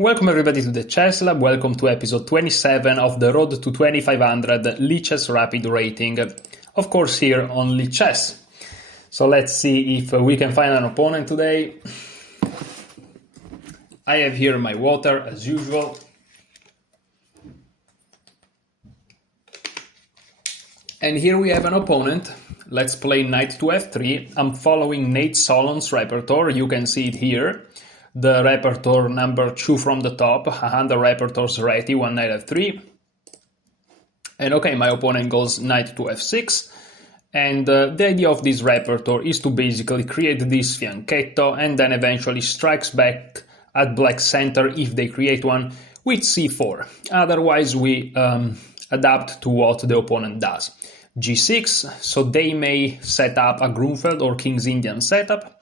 Welcome everybody to the Chess Lab, welcome to episode 27 of the Road to 2500 Lichess Rapid Rating, of course here on Lichess. So let's see if we can find an opponent today. I have here my water as usual. And here we have an opponent. Let's play knight to f3. I'm following Nate Solon's repertoire, you can see it here. The repertoire number 2 from the top, 100 repertoires ready, one knight f3. And okay, my opponent goes knight to f6. And the idea of this repertoire is to basically create this fianchetto and then eventually strikes back at black center if they create one with c4. Otherwise we adapt to what the opponent does. g6, so they may set up a Grunfeld or King's Indian setup.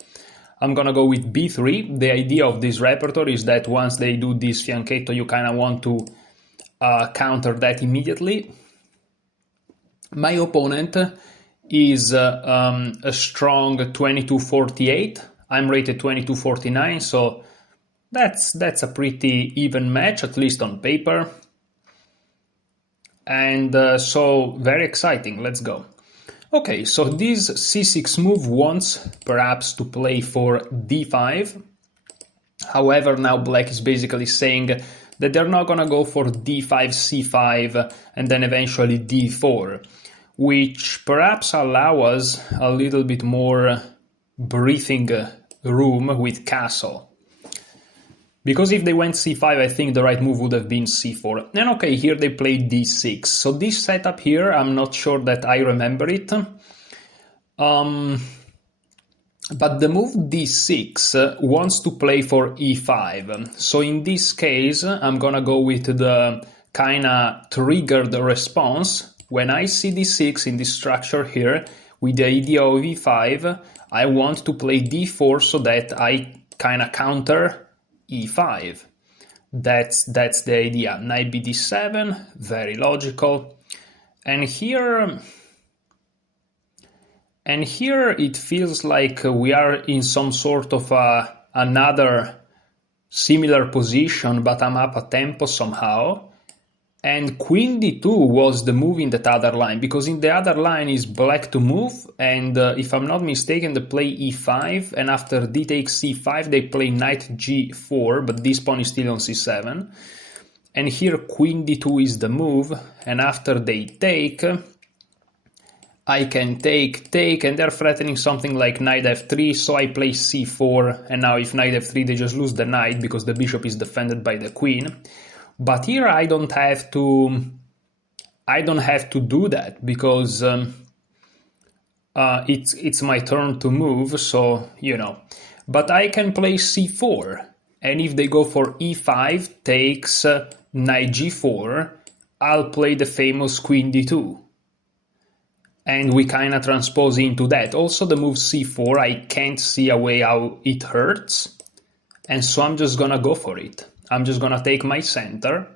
I'm gonna go with b3. The idea of this repertoire is that once they do this fianchetto, you kind of want to counter that immediately. My opponent is a strong 2248. I'm rated 2249, so that's a pretty even match, at least on paper. And so very exciting. Let's go. Okay, so this c6 move wants perhaps to play for d5. However, now black is basically saying that they're not gonna go for d5, c5, and then eventually d4, which perhaps allow us a little bit more breathing room with castle. Because if they went c5, I think the right move would have been c4. And okay, here they played d6. So this setup here, I'm not sure that I remember it. But the move d6 wants to play for e5. So in this case, I'm gonna go with the kinda triggered response. When I see d6 in this structure here, with the idea of e5, I want to play d4 so that I kinda counter e5. That's the idea. Knight b d7, very logical. And here it feels like we are in some sort of another similar position, but I'm up a tempo somehow. And queen d2 was the move in that other line, because in the other line is black to move, and if I'm not mistaken, they play e5, and after d takes c5, they play knight g4, but this pawn is still on c7. And here queen d2 is the move, and after they take, I can take, and they're threatening something like knight f3, so I play c4, and now if knight f3, they just lose the knight, because the bishop is defended by the queen. But here I don't have to do that, because it's my turn to move, so you know. But I can play c4, and if they go for e5 takes knight g4, I'll play the famous queen d2. And we kind of transpose into that. Also the move c4, I can't see a way how it hurts, and so I'm just gonna go for it. I'm just gonna take my center,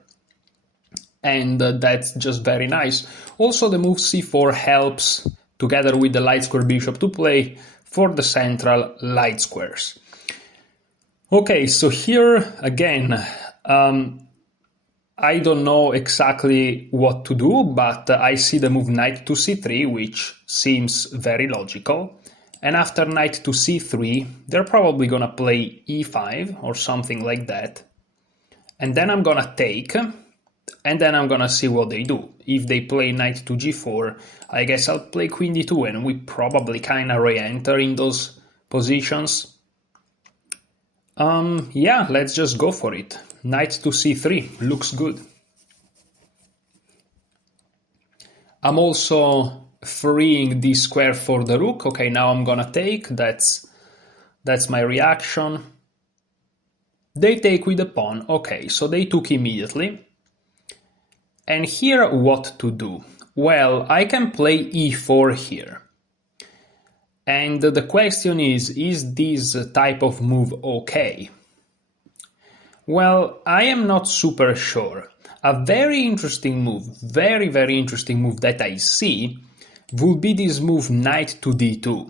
and that's just very nice. Also the move c4 helps, together with the light square bishop, to play for the central light squares. Okay, so here again, I don't know exactly what to do, but I see the move knight to c3, which seems very logical. And after knight to c3, they're probably gonna play e5 or something like that. And then I'm gonna take, and then I'm gonna see what they do. If they play knight to g4, I guess I'll play queen d2, and we probably kinda re-enter in those positions. Yeah, let's just go for it. Knight to c3, looks good. I'm also freeing this square for the rook. Okay, now I'm gonna take, that's my reaction. They take with the pawn. Okay, so they took immediately. And here what to do? Well, I can play e4 here. And the question is this type of move okay? Well, I am not super sure. A very interesting move, very interesting move that I see would be this move knight to d2.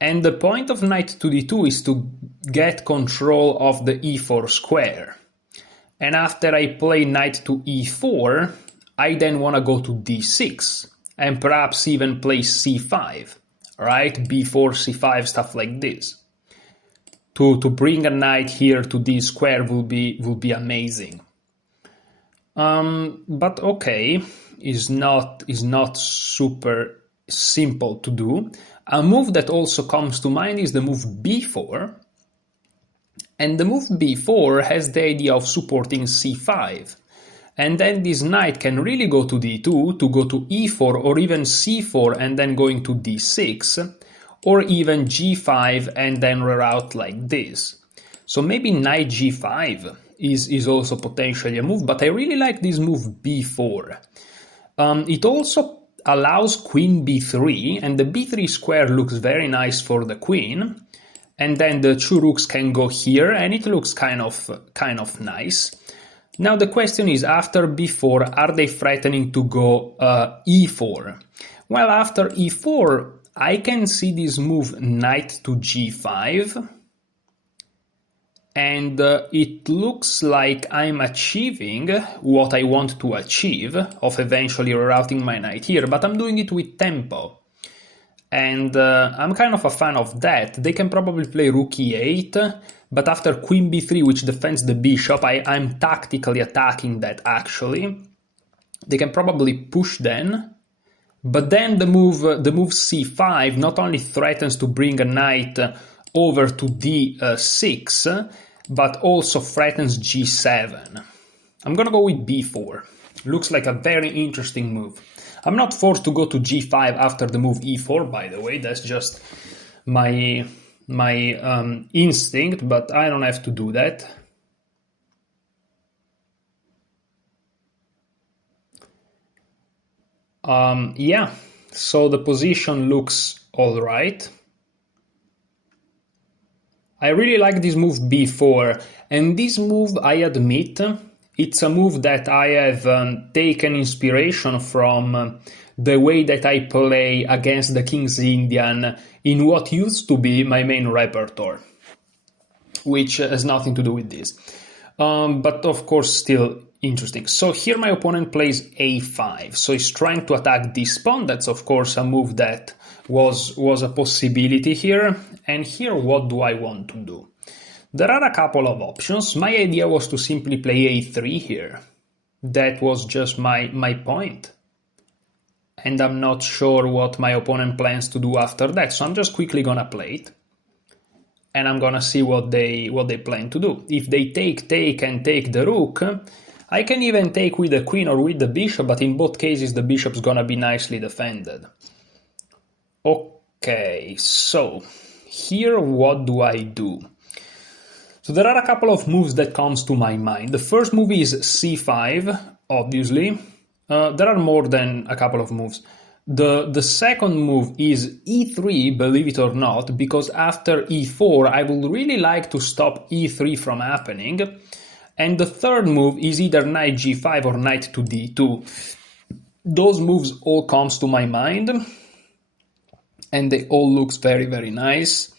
And the point of knight to d2 is to get control of the e4 square. And after I play knight to e4, I then want to go to d6 and perhaps even play c5, right? b4, c5, stuff like this. To bring a knight here to d square will be amazing. But okay, is not super simple to do. A move that also comes to mind is the move b4. And the move b4 has the idea of supporting c5. And then this knight can really go to d2, to go to e4, or even c4 and then going to d6, or even g5 and then reroute like this. So maybe knight g5 is also potentially a move, but I really like this move b4. It also allows queen b3, and the b3 square looks very nice for the queen. And then the two rooks can go here, and it looks kind of nice. Now the question is, after b4, are they threatening to go e4? Well, after e4, I can see this move knight to g5. And it looks like I'm achieving what I want to achieve, of eventually rerouting my knight here, but I'm doing it with tempo. And I'm kind of a fan of that. They can probably play rook e8, but after queen b3, which defends the bishop, I'm tactically attacking that actually. They can probably push then, but then the move c5 not only threatens to bring a knight over to d6, but also threatens g7. I'm gonna go with b4. Looks like a very interesting move. I'm not forced to go to g5 after the move e4, by the way. That's just my instinct, but I don't have to do that. Yeah, so the position looks all right. I really like this move b4, and this move, I admit, it's a move that I have taken inspiration from the way that I play against the King's Indian in what used to be my main repertoire, which has nothing to do with this. But of course, still interesting. So here my opponent plays a5, so he's trying to attack this pawn. That's of course a move that was a possibility here. And here, what do I want to do? There are a couple of options. My idea was to simply play a3 here. That was just my point. And I'm not sure what my opponent plans to do after that, so I'm just quickly gonna play it. And I'm gonna see what they plan to do. If they take and take the rook, I can even take with the queen or with the bishop, but in both cases the bishop's gonna be nicely defended. Okay, so here what do I do? So there are a couple of moves that comes to my mind. The first move is c5, obviously. There are more than a couple of moves. The second move is e3, believe it or not, because after e4 I would really like to stop e3 from happening. And the third move is either knight g5 or knight to d2. Those moves all comes to my mind, and they all looks very, very nice.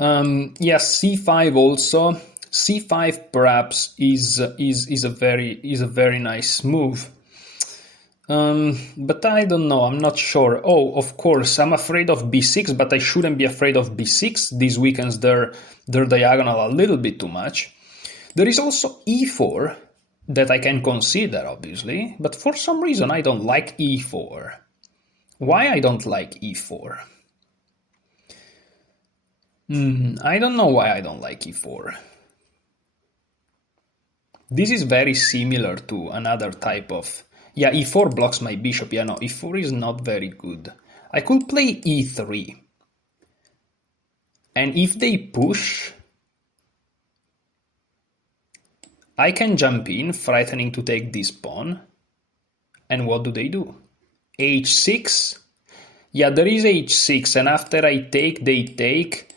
Yes, c5 also. c5 perhaps is a very nice move. But I don't know, I'm not sure. Oh, of course, I'm afraid of b6, but I shouldn't be afraid of b6. This weakens their diagonal a little bit too much. There is also e4 that I can consider, obviously, but for some reason I don't like e4. Why I don't like e4? I don't know why I don't like e4. This is very similar to another type of... Yeah, e4 blocks my bishop. Yeah, no, e4 is not very good. I could play e3. And if they push, I can jump in, threatening to take this pawn. And what do? h6? Yeah, there is h6, and after I take, they take,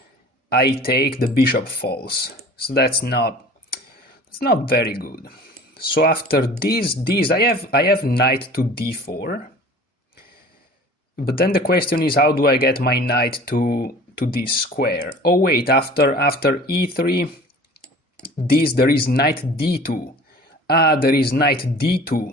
I take, the bishop falls. So that's not very good. So after this, I have knight to d4. But then the question is, how do I get my knight to this square? Oh wait, after e3, there is knight d2. Ah, there is knight d2.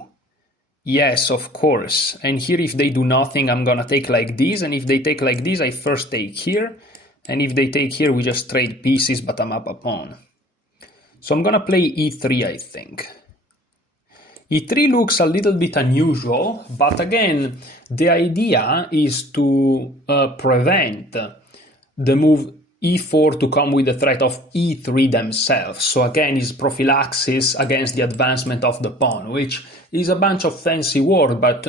Yes, of course. And here if they do nothing, I'm gonna take like this, and if they take like this, I first take here, and if they take here, we just trade pieces, but I'm up a pawn. So I'm gonna play e3, I think. e3 looks a little bit unusual, but again, the idea is to prevent the move e4 to come with the threat of e3 themselves. So again, is prophylaxis against the advancement of the pawn, which is a bunch of fancy words, but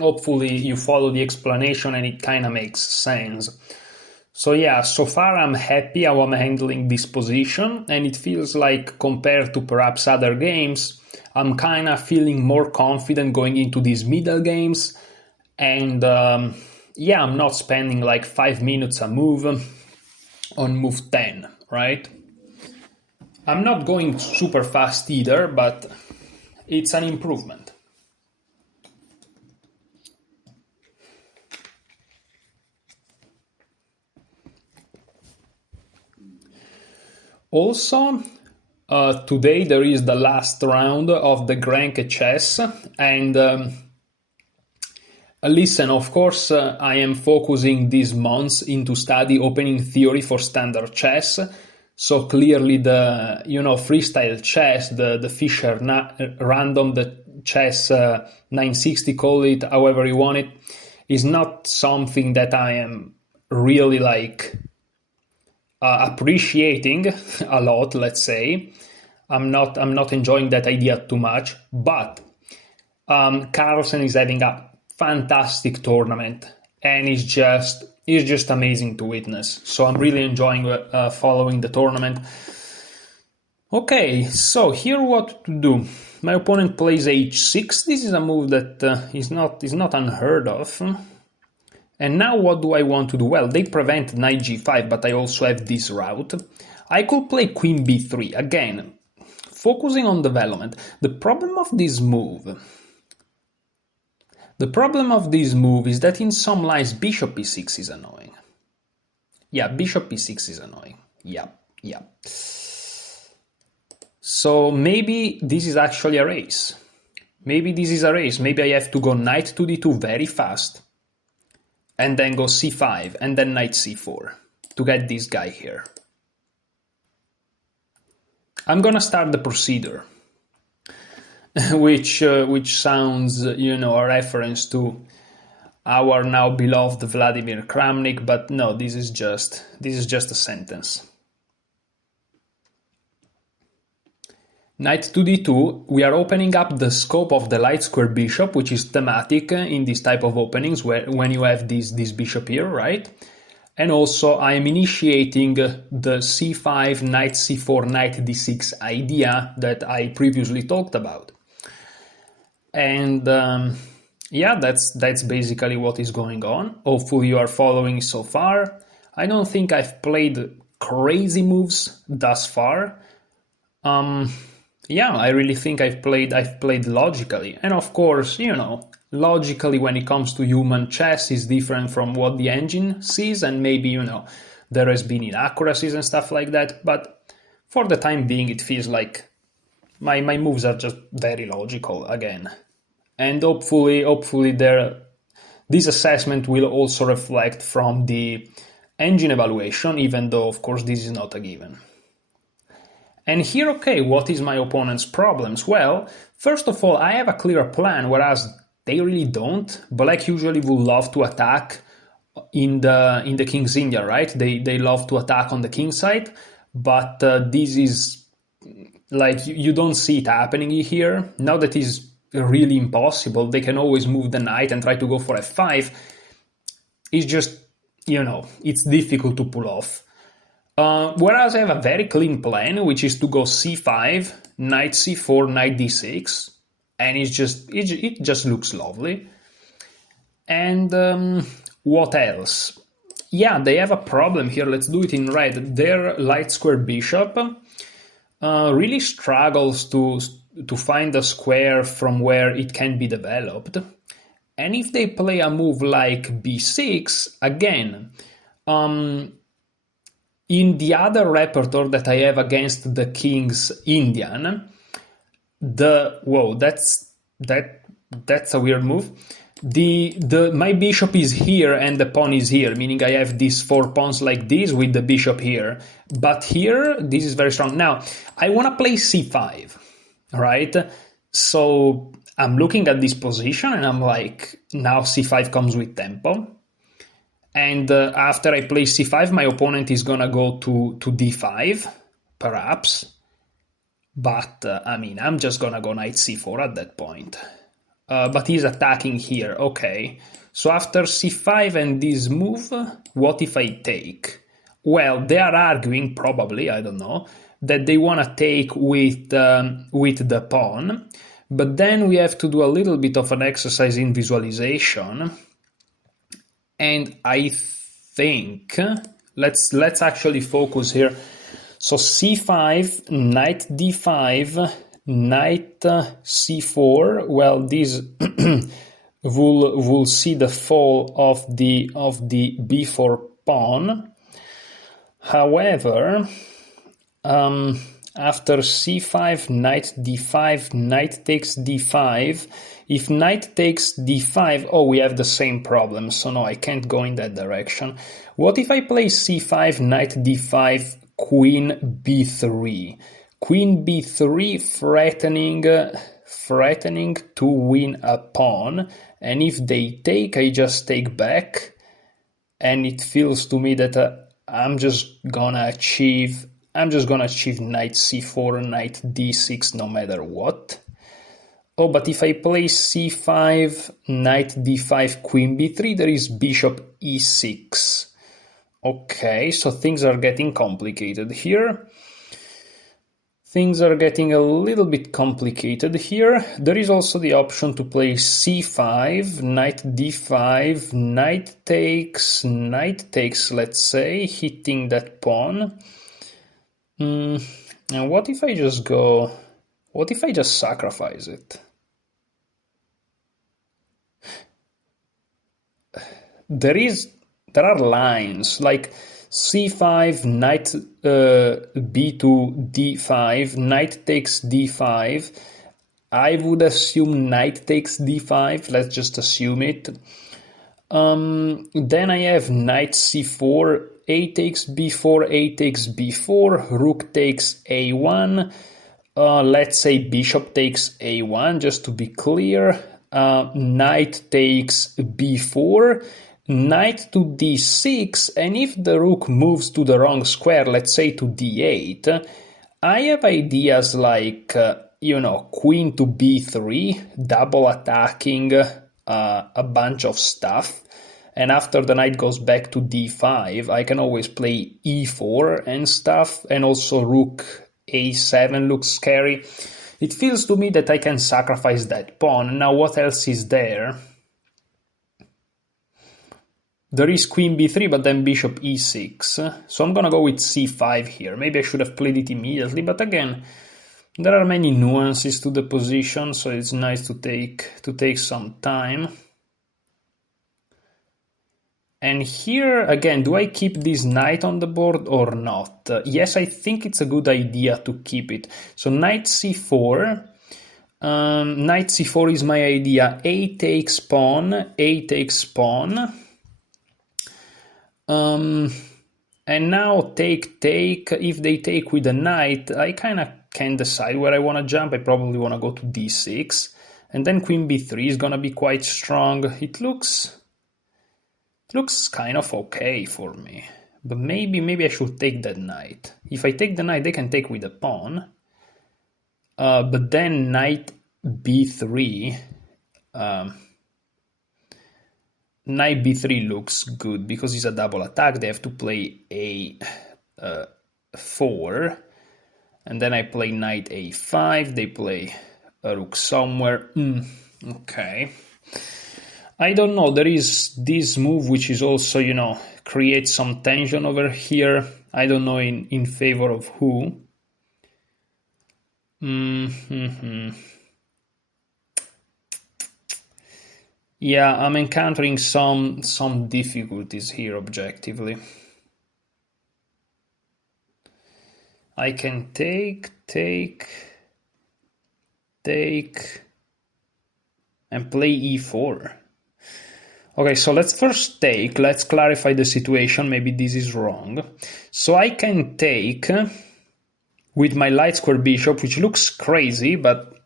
hopefully you follow the explanation and it kind of makes sense. So yeah, so far I'm happy how I'm handling this position, and it feels like compared to perhaps other games, I'm kind of feeling more confident going into these middle games, and yeah, I'm not spending like 5 minutes a move on move 10, right? I'm not going super fast either, but it's an improvement. Also, today there is the last round of the Granke chess, and listen, of course, I am focusing these months into study opening theory for standard chess. So clearly the, freestyle chess, the Fischer random, the chess 960, call it however you want it, is not something that I am really appreciating a lot, let's say. I'm not enjoying that idea too much, but Carlsen is having a fantastic tournament, and it's just amazing to witness. So I'm really enjoying following the tournament. Okay, so here what to do. My opponent plays h6. This is a move that is not unheard of. And now what do I want to do? Well, they prevent knight g5, but I also have this route. I could play queen b3. Again, focusing on development. The problem of this move is that in some lines bishop e6 is annoying. Yeah, bishop e6 is annoying. Yeah. So maybe this is actually a race. Maybe I have to go knight to d2 very fast, and then go c5, and then knight c4 to get this guy here. I'm gonna start the procedure, which sounds, a reference to our now beloved Vladimir Kramnik, but no, this is just a sentence. Knight to d2, we are opening up the scope of the light square bishop, which is thematic in this type of openings when you have this bishop here, right? And also I am initiating the c5, knight c4, knight d6 idea that I previously talked about. And yeah, that's basically what is going on. Hopefully you are following so far. I don't think I've played crazy moves thus far. Yeah, I really think I've played logically. And of course, logically when it comes to human chess is different from what the engine sees, and maybe, there has been inaccuracies and stuff like that, but for the time being it feels like my moves are just very logical again. And hopefully this assessment will also reflect from the engine evaluation, even though of course this is not a given. And here, okay, what is my opponent's problems? Well, first of all, I have a clear plan, whereas they really don't. Black usually would love to attack in the King's India, right? They love to attack on the king side, but this is like you don't see it happening here. Now that is really impossible. They can always move the knight and try to go for f5. It's just, it's difficult to pull off. Whereas I have a very clean plan, which is to go c5, knight c4, knight d6, and it just looks lovely. And what else? Yeah, they have a problem here. Let's do it in red. Their light square bishop really struggles to find a square from where it can be developed. And if they play a move like b6, again, in the other repertoire that I have against the King's Indian, Whoa, that's a weird move. My bishop is here and the pawn is here, meaning I have these 4 pawns like this with the bishop here. But here, this is very strong. Now, I want to play c5, right? So I'm looking at this position and I'm like, now c5 comes with tempo. And after I play c5, my opponent is gonna go to d5, perhaps. But, I mean, I'm just gonna go knight c4 at that point. But he's attacking here, okay. So after c5 and this move, what if I take? Well, they are arguing, probably, I don't know, that they want to take with the pawn. But then we have to do a little bit of an exercise in visualization. And I think, let's actually focus here. So c5, knight d5, knight c4. Well, this will see the fall of the b4 pawn. However, after c5, knight d5, knight takes d5. If knight takes d5, oh, we have the same problem, so no, I can't go in that direction. What if I play c5, knight d5, queen b3? Queen b3 threatening to win a pawn, and if they take, I just take back, and it feels to me that I'm just gonna achieve knight c4, knight d6 no matter what. Oh, but if I play c5, knight d5, queen b3, there is bishop e6. Okay, so things are getting complicated here. Things are getting a little bit complicated here. There is also the option to play c5, knight d5, knight takes, let's say, hitting that pawn. And what if I just sacrifice it? There are lines like c5, knight b2, d5, knight takes d5. I would assume knight takes d5. Let's just assume it. Then I have knight c4, a takes b4, a takes b4, rook takes a1. Let's say bishop takes a1, just to be clear. Knight takes b4, knight to d6, and if the rook moves to the wrong square, let's say to d8, I have ideas like, queen to b3, double attacking a bunch of stuff. And after the knight goes back to d5, I can always play e4 and stuff, and also rook a7 looks scary. It feels to me that I can sacrifice that pawn. Now, what else is there? There is queen b3, but then bishop e6. So I'm gonna go with c5 here. Maybe I should have played it immediately, but again, there are many nuances to the position, so it's nice to take some time. And here, again, do I keep this knight on the board or not? Yes, I think it's a good idea to keep it. So knight c4. Knight c4 is my idea. A takes pawn, a takes pawn. And now take. If they take with a knight, I kind of can decide where I want to jump. I probably want to go to d6. And then queen b3 is going to be quite strong. It looks kind of okay for me. But maybe I should take that knight. If I take the knight, they can take with a pawn. But then knight b3... Knight b3 looks good because it's a double attack. They have to play a4, and then I play knight a5. They play a rook somewhere. Okay. I don't know. There is this move which is also, creates some tension over here. I don't know in favor of who. Yeah, I'm encountering some difficulties here objectively. I can take. take, and play e4. Okay, so let's first take, let's clarify the situation, maybe this is wrong. So I can take with my light square bishop, which looks crazy, but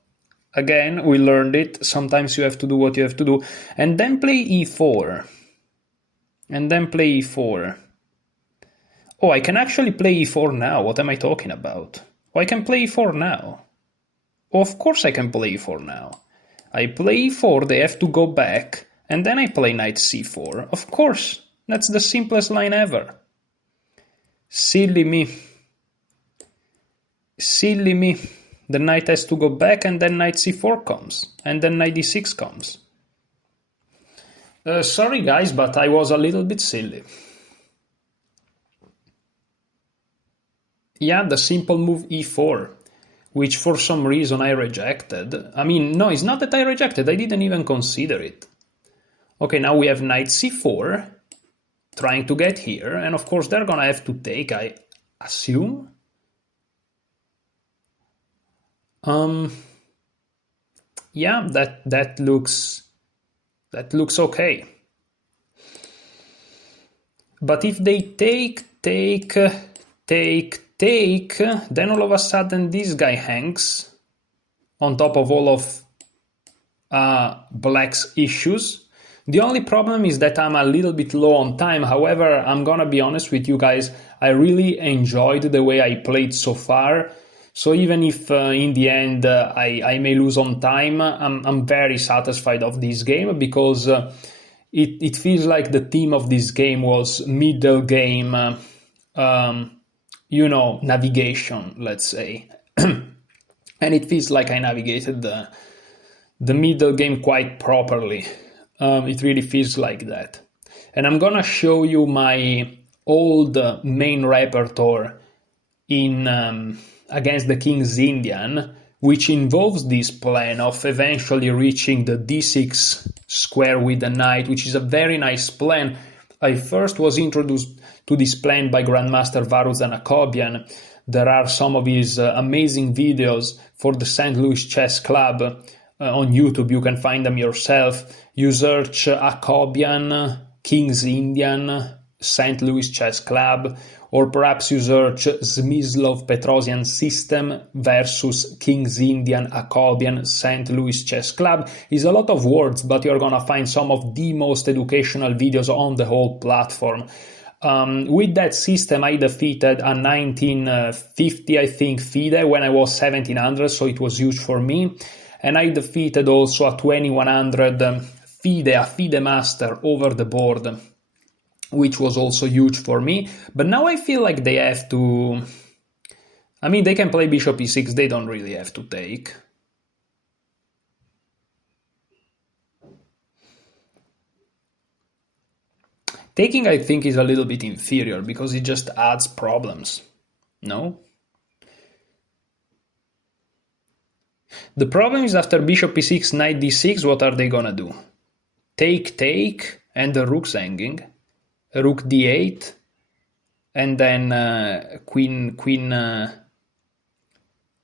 again, we learned it, sometimes you have to do what you have to do, and then play e4. And then play e4. Oh, I can actually play e4 now, what am I talking about? Oh, I can play e4 now. Oh, of course I can play e4 now. I play e4, they have to go back, and then I play knight c4. Of course, that's the simplest line ever. Silly me. Silly me. The knight has to go back, and then knight c4 comes, and then knight d6 comes. Sorry guys, but I was a little bit silly. Yeah, the simple move e4, which for some reason I rejected. I mean, no, it's not that I rejected, I didn't even consider it. Okay, now we have knight c4, trying to get here, and of course they're gonna have to take, I assume. Yeah, that looks okay. But if they take, then all of a sudden this guy hangs on top of all of black's issues. The only problem is that I'm a little bit low on time. However, I'm gonna be honest with you guys, I really enjoyed the way I played so far. So even if in the end I may lose on time, I'm very satisfied of this game because it feels like the theme of this game was middle game, navigation, let's say. And it feels like I navigated the middle game quite properly. It really feels like that. And I'm gonna show you my old main repertoire in against the King's Indian, which involves this plan of eventually reaching the d6 square with the knight, which is a very nice plan. I first was introduced to this plan by Grandmaster Varuzan Akobian. There are some of his amazing videos for the St. Louis Chess Club on YouTube. You can find them yourself. You search Akobian, King's Indian, St. Louis Chess Club, or perhaps you search Smyslov Petrosian System versus King's Indian, Akobian, St. Louis Chess Club. It's a lot of words, but you're gonna find some of the most educational videos on the whole platform. With that system, I defeated a 1950, I think, FIDE when I was 1700, so it was huge for me. And I defeated also a 2100 FIDE, a FIDE master over the board, which was also huge for me. But now I feel like they have to... I mean, they can play bishop e6, they don't really have to take. Taking, I think, is a little bit inferior because it just adds problems. No? The problem is after bishop e6, knight d6, what are they gonna do? Take, and the rook's hanging. Rook d8, and then queen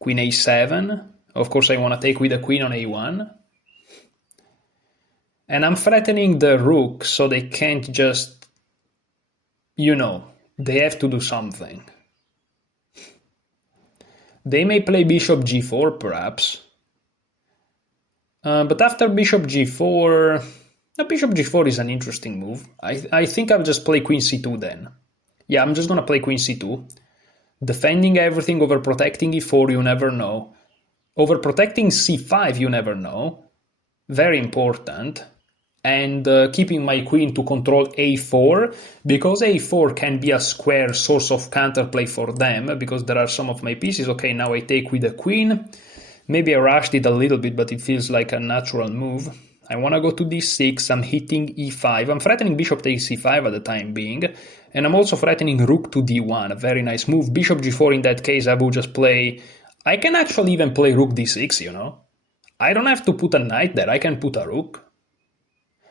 a7. Of course, I want to take with the queen on a1. And I'm threatening the rook, so they can't just, they have to do something. They may play bishop g4, perhaps. But after bishop g4... bishop g4 is an interesting move. I think I'll just play queen c2 then. Yeah, I'm just gonna play queen c2. Defending everything, overprotecting e4, you never know. Overprotecting c5, you never know. Very important. And keeping my queen to control a4, because a4 can be a square source of counterplay for them, because there are some of my pieces. Okay, now I take with the queen. Maybe I rushed it a little bit, but it feels like a natural move. I want to go to d6, I'm hitting e5, I'm threatening bishop takes c5 at the time being, and I'm also threatening rook to d1, a very nice move. Bishop g4 in that case, I will just play... I can actually even play rook d6, I don't have to put a knight there, I can put a rook.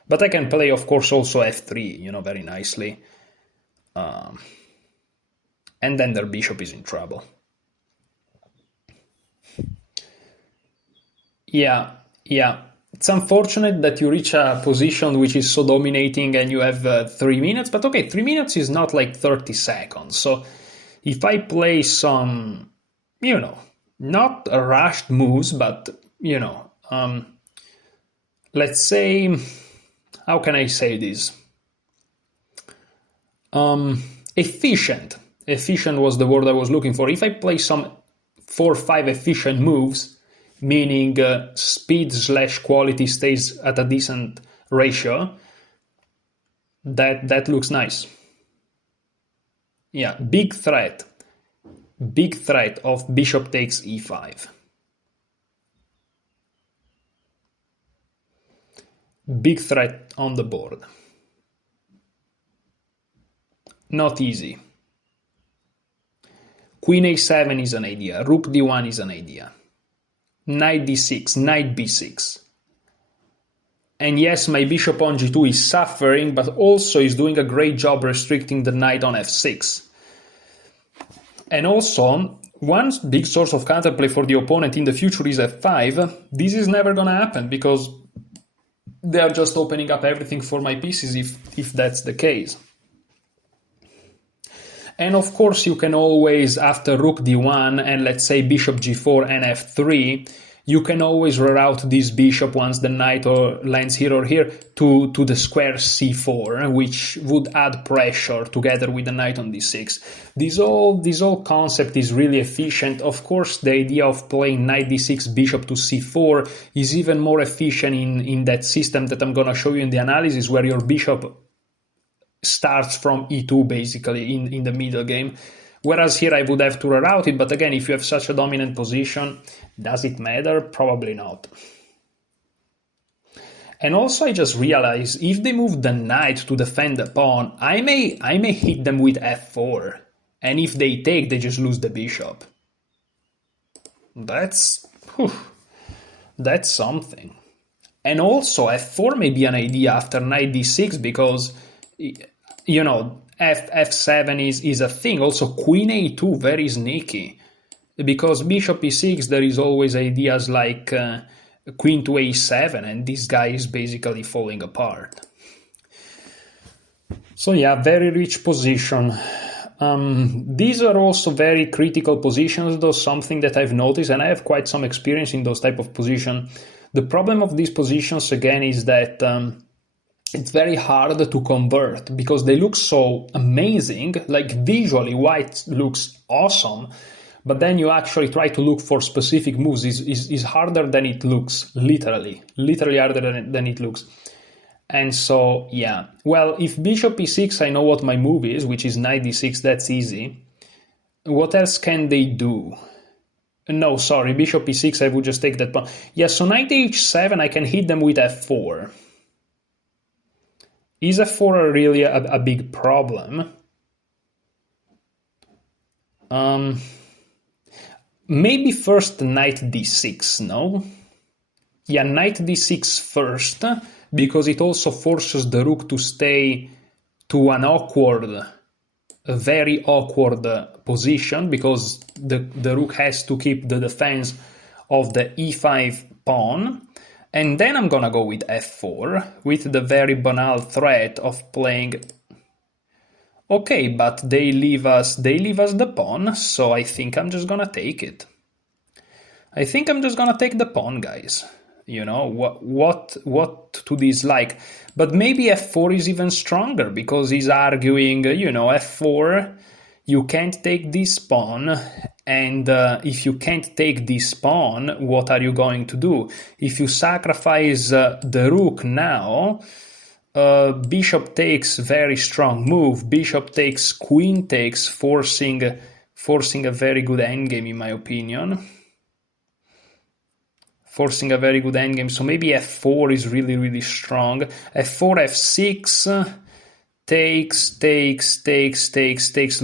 But I can play, of course, also f3, very nicely. And then their bishop is in trouble. Yeah, yeah. It's unfortunate that you reach a position which is so dominating and you have 3 minutes, but okay, 3 minutes is not like 30 seconds. So if I play some, you know, not rushed moves, but, let's say, how can I say this? Efficient. Efficient was the word I was looking for. If I play some 4 or 5 efficient moves, meaning speed slash quality stays at a decent ratio, that looks nice. Yeah, big threat. Big threat of bishop takes e5. Big threat on the board. Not easy. Queen a7 is an idea. Rook d1 is an idea. Knight d6, knight b6. And yes, my bishop on g2 is suffering, but also is doing a great job restricting the knight on f6. And also, one big source of counterplay for the opponent in the future is f5. This is never going to happen because they are just opening up everything for my pieces if that's the case. And of course, you can always, after rook d1 and let's say bishop g4 and f3, you can always reroute this bishop once the knight lands here or here to the square c4, which would add pressure together with the knight on d6. This whole concept is really efficient. Of course, the idea of playing knight d6 bishop to c4 is even more efficient in that system that I'm going to show you in the analysis, where your bishop starts from e2 basically in the middle game. Whereas here I would have to reroute it, but again, if you have such a dominant position, does it matter? Probably not. And also I just realized, if they move the knight to defend the pawn, I may hit them with f4. And if they take, they just lose the bishop. That's something. And also f4 may be an idea after knight d6 because, you know, f7 is a thing. Also queen a2, very sneaky, because bishop e6 there is always ideas like queen to a7, and this guy is basically falling apart. So yeah, very rich position. These are also very critical positions, though, something that I've noticed, and I have quite some experience in those type of positions. The problem of these positions again is that it's very hard to convert because they look so amazing. Like visually, white looks awesome, but then you actually try to look for specific moves is harder than it looks. Literally harder than it looks. And so yeah, well, if bishop e6, I know what my move is, which is knight d6. That's easy. What else can they do? No, sorry, bishop e6. I would just take that pawn. Yeah, so knight h7, I can hit them with f4. Is f4 really a big problem? Maybe first knight d6, no? Yeah, knight d6 first, because it also forces the rook to stay to an a very awkward position, because the rook has to keep the defense of the e5 pawn. And then I'm gonna go with f4, with the very banal threat of playing... Okay, but they leave us the pawn, so I think I'm just gonna take it. I think I'm just gonna take the pawn, guys. You know, what to dislike? But maybe f4 is even stronger, because he's arguing, you know, f4, you can't take this pawn, and if you can't take this pawn, what are you going to do? If you sacrifice the rook now, bishop takes, very strong move. Bishop takes, queen takes, forcing a very good endgame, in my opinion. Forcing a very good endgame. So maybe f4 is really, really strong. f4, f6... Takes,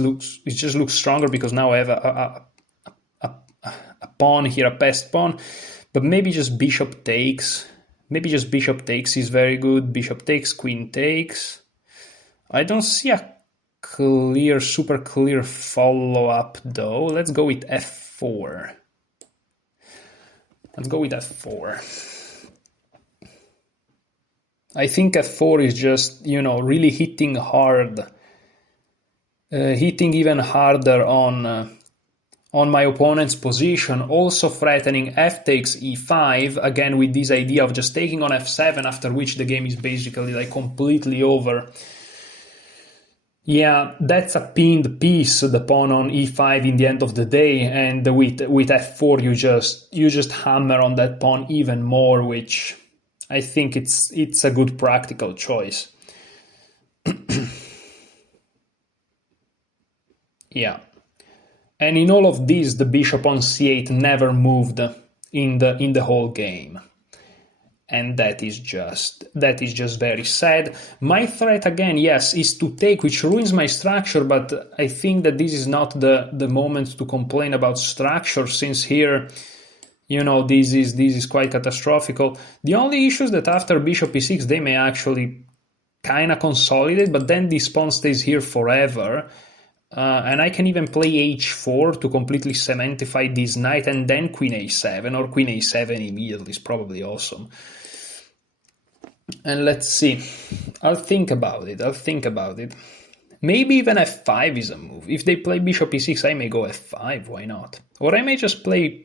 looks, it just looks stronger because now I have a pawn here, a passed pawn. But maybe just bishop takes. Maybe just bishop takes is very good. Bishop takes, queen takes. I don't see a super clear follow-up though. Let's go with f4. Let's go with f4. I think f4 is just, really hitting hard, hitting even harder on my opponent's position, also threatening f takes e5, again with this idea of just taking on f7, after which the game is basically like completely over. Yeah, that's a pinned piece, the pawn on e5 in the end of the day, and with f4 you just hammer on that pawn even more, which I think it's a good practical choice. Yeah. And in all of this, the bishop on c8 never moved in the whole game. And that is just very sad. My threat again, yes, is to take, which ruins my structure, but I think that this is not the moment to complain about structure, since here, this is quite catastrophical. The only issue is that after bishop e6 they may actually kind of consolidate, but then this pawn stays here forever. And I can even play h4 to completely cementify this knight, and then queen a7 or queen a7 immediately is probably awesome. And let's see. I'll think about it. Maybe even f5 is a move. If they play bishop e6, I may go f5, why not? Or I may just play...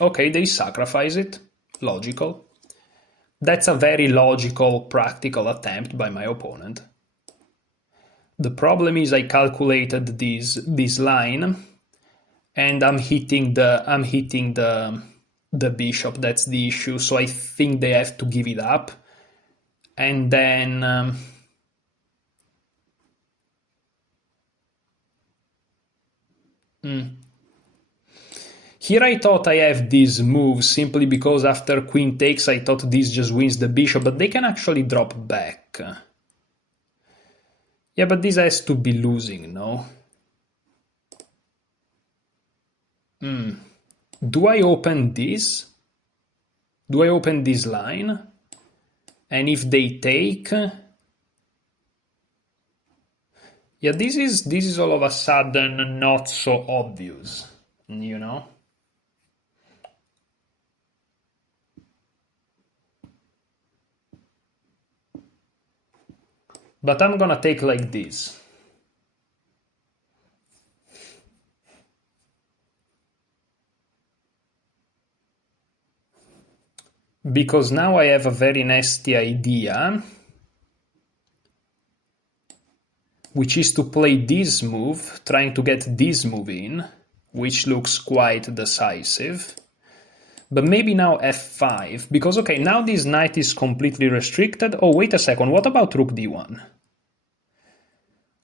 Okay, they sacrifice it. Logical. That's a very logical, practical attempt by my opponent. The problem is I calculated this line, and I'm hitting the bishop. That's the issue. So I think they have to give it up, and then here I thought I have this move simply because after queen takes I thought this just wins the bishop, but they can actually drop back. Yeah, but this has to be losing, no? Do I open this? Do I open this line? And if they take... Yeah, this is all of a sudden not so obvious, But I'm gonna take like this. Because now I have a very nasty idea, which is to play this move, trying to get this move in, which looks quite decisive. But maybe now f5, because okay, now this knight is completely restricted. Oh, wait a second, what about rook d1?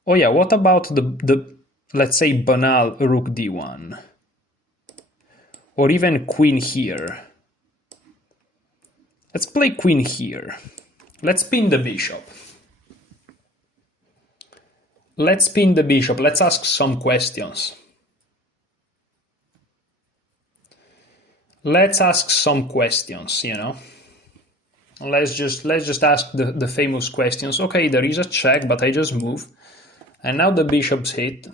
Oh yeah, what about the let's say banal rook d1? Or even queen here. Let's play queen here. Let's pin the bishop. Let's pin the bishop. Let's ask some questions. Let's ask some questions, Let's just ask the famous questions. Okay, there is a check, but I just move. And now the bishop's hit.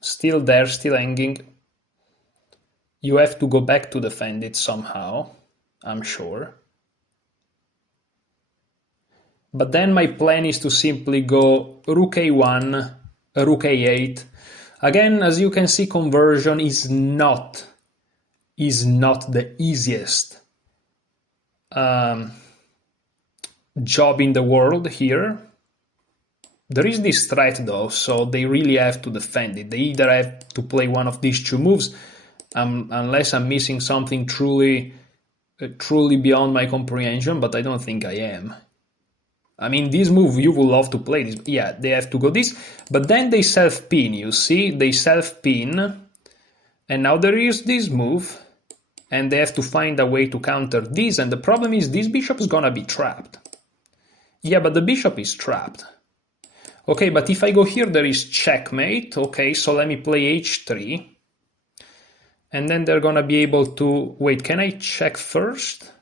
Still there, still hanging. You have to go back to defend it somehow, I'm sure. But then my plan is to simply go rook a1, rook a8. Again, as you can see, conversion is not the easiest job in the world here. There is this threat though, so they really have to defend it. They either have to play one of these two moves, unless I'm missing something truly beyond my comprehension, but I don't think I am. I mean, this move, you would love to play this. Yeah, they have to go this, but then they self-pin, you see? They self-pin, and now there is this move, and they have to find a way to counter this, and the problem is this bishop is gonna be trapped. Yeah, but the bishop is trapped. Okay, but if I go here, there is checkmate. Okay, so let me play h3. And then they're gonna be able to... Wait, can I check first?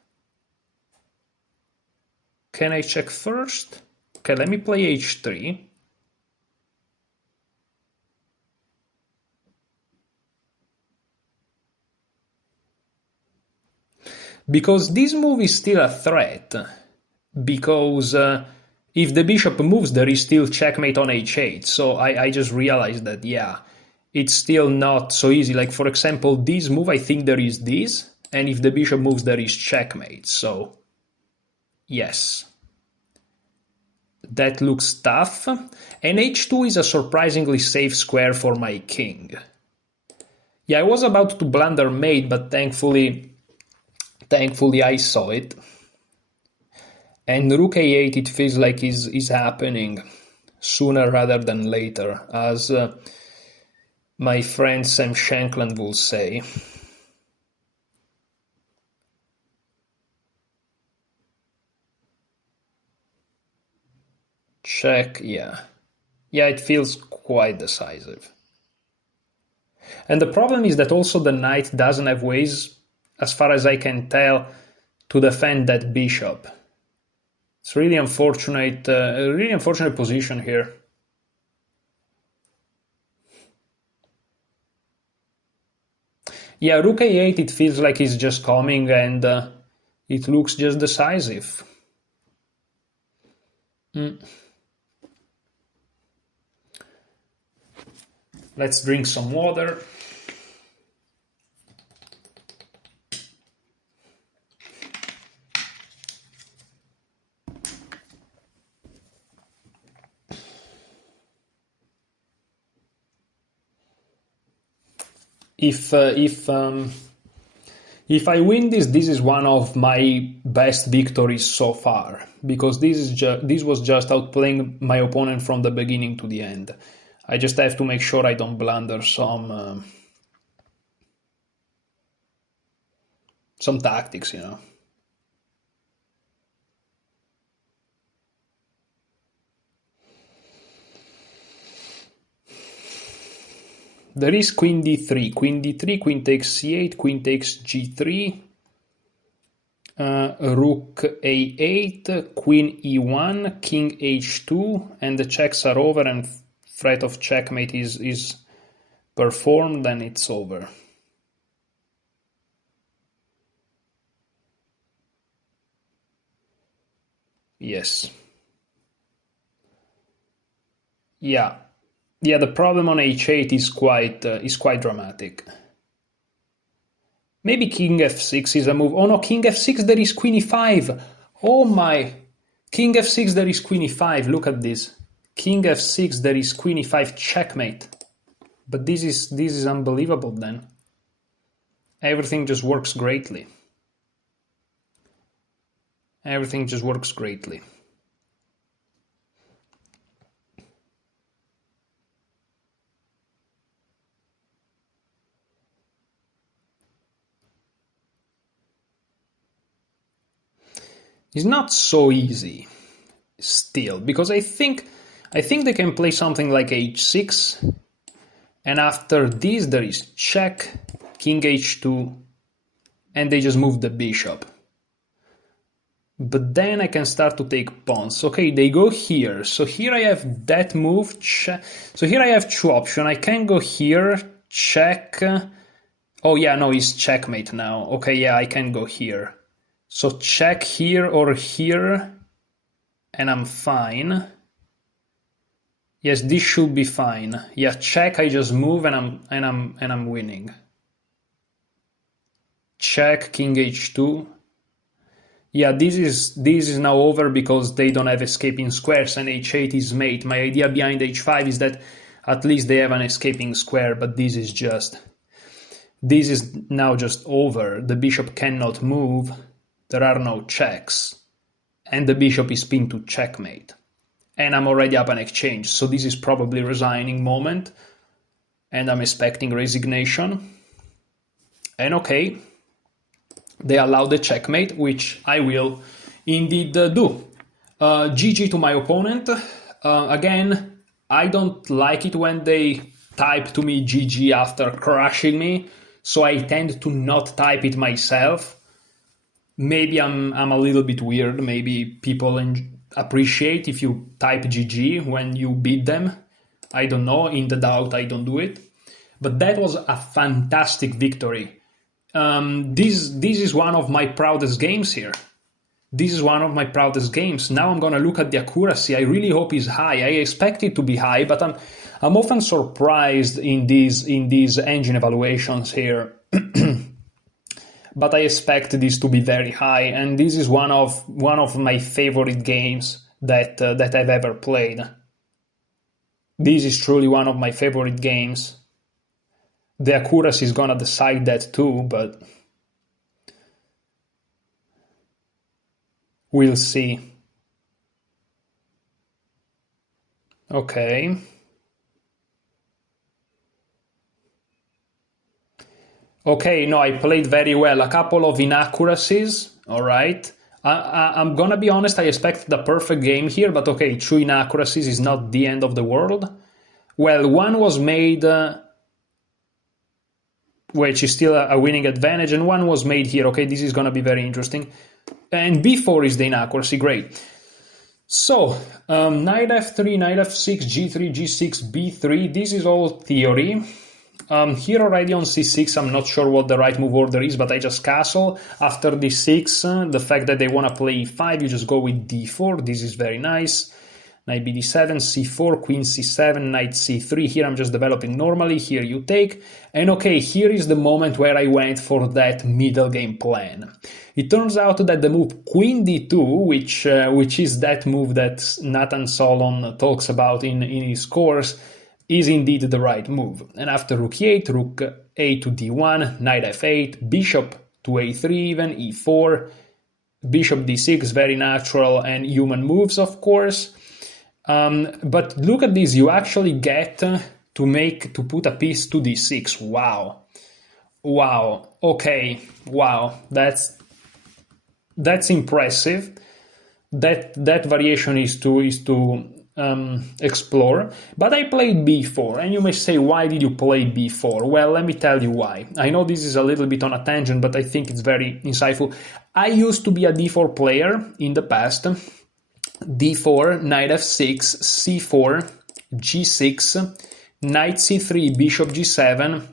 Can I check first? Okay, let me play h3. because this move is still a threat, because if the bishop moves, there is still checkmate on h8. So I just realized that, yeah, it's still not so easy. Like, for example, this move, I think there is this, and if the bishop moves, there is checkmate. So, yes. That looks tough. And h2 is a surprisingly safe square for my king. Yeah, I was about to blunder mate, but thankfully I saw it. And rook a8, it feels like is happening sooner rather than later, as my friend Sam Shankland will say. Check, yeah. Yeah, it feels quite decisive. And the problem is that also the knight doesn't have ways, as far as I can tell, to defend that bishop. It's really unfortunate, a really unfortunate position here. Yeah, rook a8, it feels like it's just coming, and it looks just decisive. Let's drink some water. If I win this, this is one of my best victories so far, because this was just outplaying my opponent from the beginning to the end. I just have to make sure I don't blunder some tactics, you know. There is queen d3, queen d3, queen takes c8, queen takes g3, rook a8, queen e1, king h2, and the checks are over and threat of checkmate is performed, and it's over. Yes. Yeah. Yeah, the problem on h8 is quite dramatic. Maybe king f6 is a move. Oh no, king f6, there is queen e5. Oh my. King f6, there is queen e5. Look at this. King f6, there is queen e5, checkmate. But this is unbelievable then. Everything just works greatly. Everything just works greatly. It's not so easy still, because I think they can play something like h6, and after this there is check, king h2, and they just move the bishop. But then I can start to take pawns. Okay, they go here. So here I have that move. So here I have two options. I can go here, check. Oh yeah, no, it's checkmate now. Okay, yeah, I can go here. So check here or here, and I'm fine. Yes, this should be fine. Yeah, check, I just move and I'm winning. Check, king h2. Yeah, this is now over because they don't have escaping squares and h8 is mate. My idea behind h5 is that at least they have an escaping square, but this is now just over. The bishop cannot move. There are no checks, and the bishop is pinned to checkmate. And I'm already up an exchange, so this is probably a resigning moment, and I'm expecting resignation. And okay, they allow the checkmate, which I will indeed do. GG to my opponent. Again, I don't like it when they type to me GG after crushing me, so I tend to not type it myself. Maybe I'm a little bit weird. Maybe people appreciate if you type GG when you beat them. I don't know. In the doubt, I don't do it. But that was a fantastic victory. This is one of my proudest games here. This is one of my proudest games. Now I'm gonna look at the accuracy. I really hope it's high. I expect it to be high, but I'm often surprised in these engine evaluations here. But I expect this to be very high, and this is one of my favorite games that I've ever played. This is truly one of my favorite games. The accuracy is gonna decide that too, but we'll see. Okay. Okay, no, I played very well. A couple of inaccuracies, all right. I'm gonna be honest, I expected a perfect game here, but okay, 2 inaccuracies is not the end of the world. Well, one was made, which is still a winning advantage, and one was made here. Okay, this is gonna be very interesting. And b4 is the inaccuracy, great. So, knight f3, knight f6, g3, g6, b3, this is all theory. Here already on c6, I'm not sure what the right move order is, but I just castle. After d6, the fact that they want to play e5, you just go with d4. This is very nice. Knight bd7, c4, queen c7, knight c3. Here I'm just developing normally. Here you take. And okay, here is the moment where I went for that middle game plan. It turns out that the move queen d2, which is that move that Nathan Solon talks about in his course, is indeed the right move. And after rook e8, rook a to d1, knight f8, bishop to a3 even, e4, bishop d6, very natural and human moves, of course. But look at this, you actually get to put a piece to d6. Wow. Wow. Okay. Wow. That's impressive. That variation is to explore, but I played b4, and you may say, why did you play b4? Well, let me tell you why. I know this is a little bit on a tangent, but I think it's very insightful. I used to be a d4 player in the past. d4, knight f6, c4, g6, knight c3, bishop g7,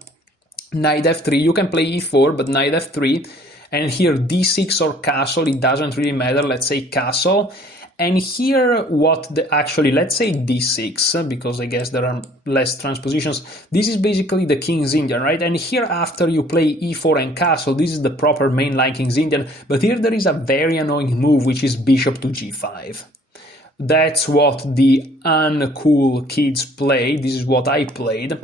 knight f3. You can play e4, but knight f3, and here d6 or castle, it doesn't really matter. Let's say castle. And here actually, let's say d6, because I guess there are less transpositions. This is basically the King's Indian, right? And here after you play e4 and castle, this is the proper mainline King's Indian. But here there is a very annoying move, which is bishop to g5. That's what the uncool kids play. This is what I played.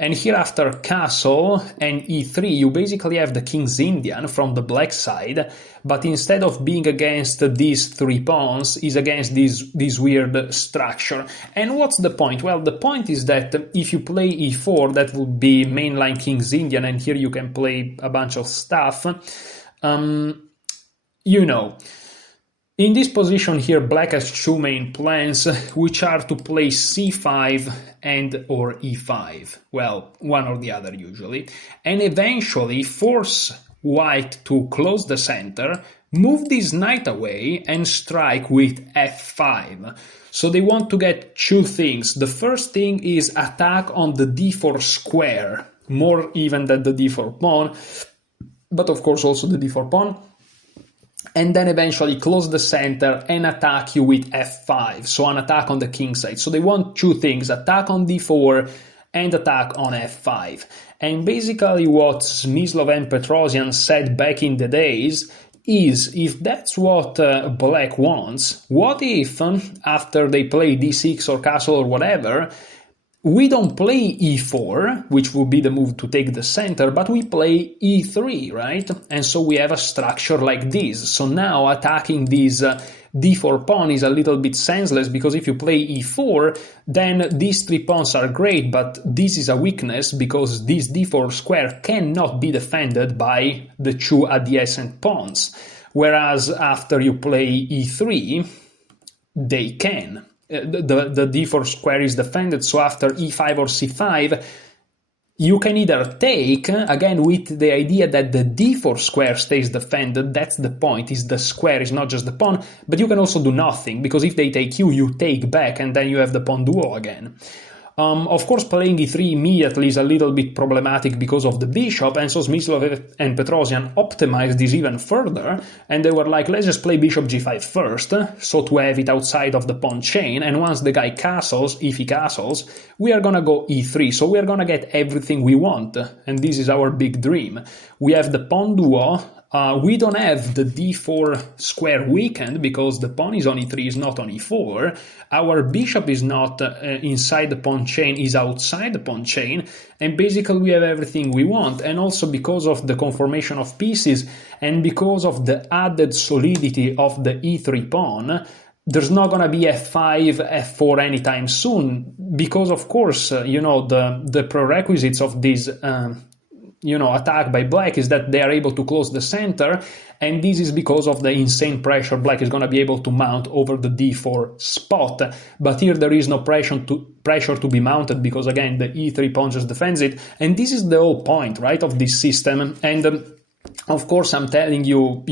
And here after castle and e3, you basically have the King's Indian from the black side, but instead of being against these 3 pawns, is against this weird structure. And what's the point? Well, the point is that if you play e4, that would be mainline King's Indian, and here you can play a bunch of stuff. You know. In this position here, black has 2 main plans, which are to play c5 and or e5. Well, one or the other usually. And eventually force white to close the center, move this knight away, and strike with f5. So they want to get 2 things. The first thing is attack on the d4 square, more even than the d4 pawn, but of course also the d4 pawn. And then eventually close the center and attack you with f5, so an attack on the king side. So they want 2 things, attack on d4 and attack on f5. And basically what Smyslov and Petrosian said back in the days is, if that's what black wants, what if after they play d6 or castle or whatever, we don't play e4, which would be the move to take the center, but we play e3, right? And so we have a structure like this. So now attacking this d4 pawn is a little bit senseless, because if you play e4, then these 3 pawns are great, but this is a weakness, because this d4 square cannot be defended by the 2 adjacent pawns. Whereas after you play e3, they can. The d4 square is defended, so after e5 or c5, you can either take, again with the idea that the d4 square stays defended, that's the point, is the square, is not just the pawn, but you can also do nothing, because if they take you, you take back, and then you have the pawn duo again. Of course, playing e3 immediately is a little bit problematic because of the bishop, and so Smyslov and Petrosian optimized this even further, and they were like, let's just play bishop g5 first, so to have it outside of the pawn chain, and once the guy castles, if he castles, we are gonna go e3, so we are gonna get everything we want, and this is our big dream. We have the pawn duo. We don't have the d4 square weakened because the pawn is on e3, is not on e4. Our bishop is not inside the pawn chain, is outside the pawn chain, and basically we have everything we want. And also because of the conformation of pieces and because of the added solidity of the e3 pawn, there's not going to be f5, f4 anytime soon because, of course, the prerequisites of this attack by black is that they are able to close the center, and this is because of the insane pressure black is going to be able to mount over the d4 spot. But here there is no pressure to be mounted because, again, the e3 pawn just defends it, and this is the whole point, right, of this system. And of course I'm telling you,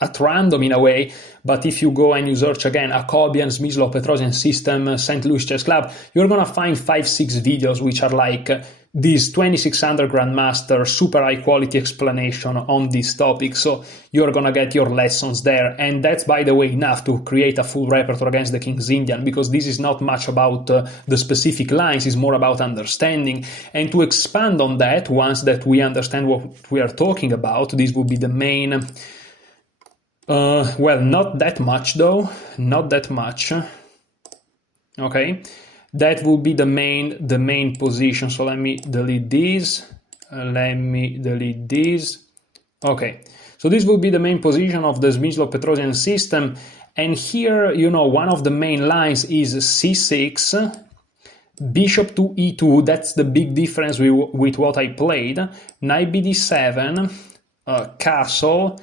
at random in a way, but if you go and you search again Jacobian Smyslov Petrosian system St. Louis Chess Club, you're gonna find 5-6 videos which are like this 2600 Grandmaster super high quality explanation on this topic, so you're gonna get your lessons there. And that's, by the way, enough to create a full repertoire against the King's Indian, because this is not much about the specific lines, it's more about understanding. And to expand on that, once that we understand what we are talking about, this will be the main well, not that much though, not that much. Okay, that will be the main position. So let me delete this. Okay, so this will be the main position of the Smyslov Petrosian system. And here, one of the main lines is c6, bishop to e2. That's the big difference with what I played. Knight bd7, castle.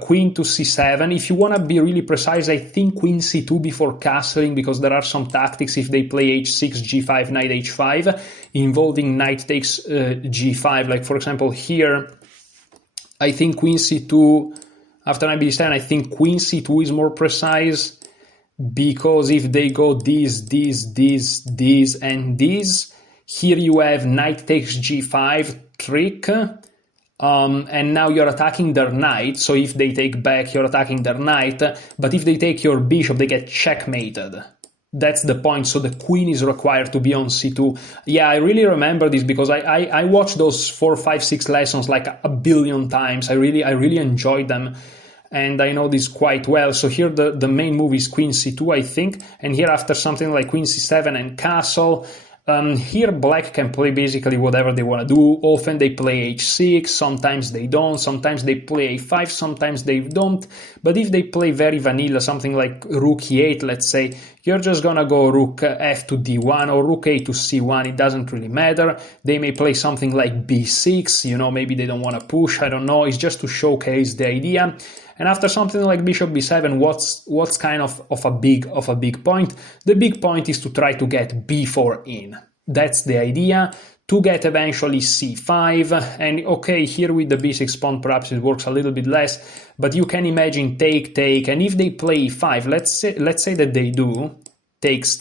Queen to c7. If you want to be really precise, I think queen c2 before castling, because there are some tactics if they play h6, g5, knight h5, involving knight takes g5. Like, for example, here, I think queen c2, after knight b7, I think queen c2 is more precise, because if they go this, and this, here you have knight takes g5 trick, and now you're attacking their knight, so if they take back, you're attacking their knight, but if they take your bishop, they get checkmated. That's the point, so the queen is required to be on c2. Yeah, I really remember this because I watched those 4, 5, 6 lessons like a billion times. I really enjoyed them, and I know this quite well. So here the main move is queen c2, I think, and here after something like queen c7 and castle, here black can play basically whatever they want to do. Often they play h6, sometimes they don't, sometimes they play a5, sometimes they don't. But if they play very vanilla, something like rook e8, let's say, you're just gonna go rook f to d1 or rook a to c1, it doesn't really matter. They may play something like b6, maybe they don't want to push, I don't know, it's just to showcase the idea. And after something like bishop b7, what's kind of a big point? The big point is to try to get b4 in. That's the idea, to get eventually c5. And okay, here with the b6 pawn perhaps it works a little bit less, but you can imagine take, and if they play e5, let's say that they do, takes,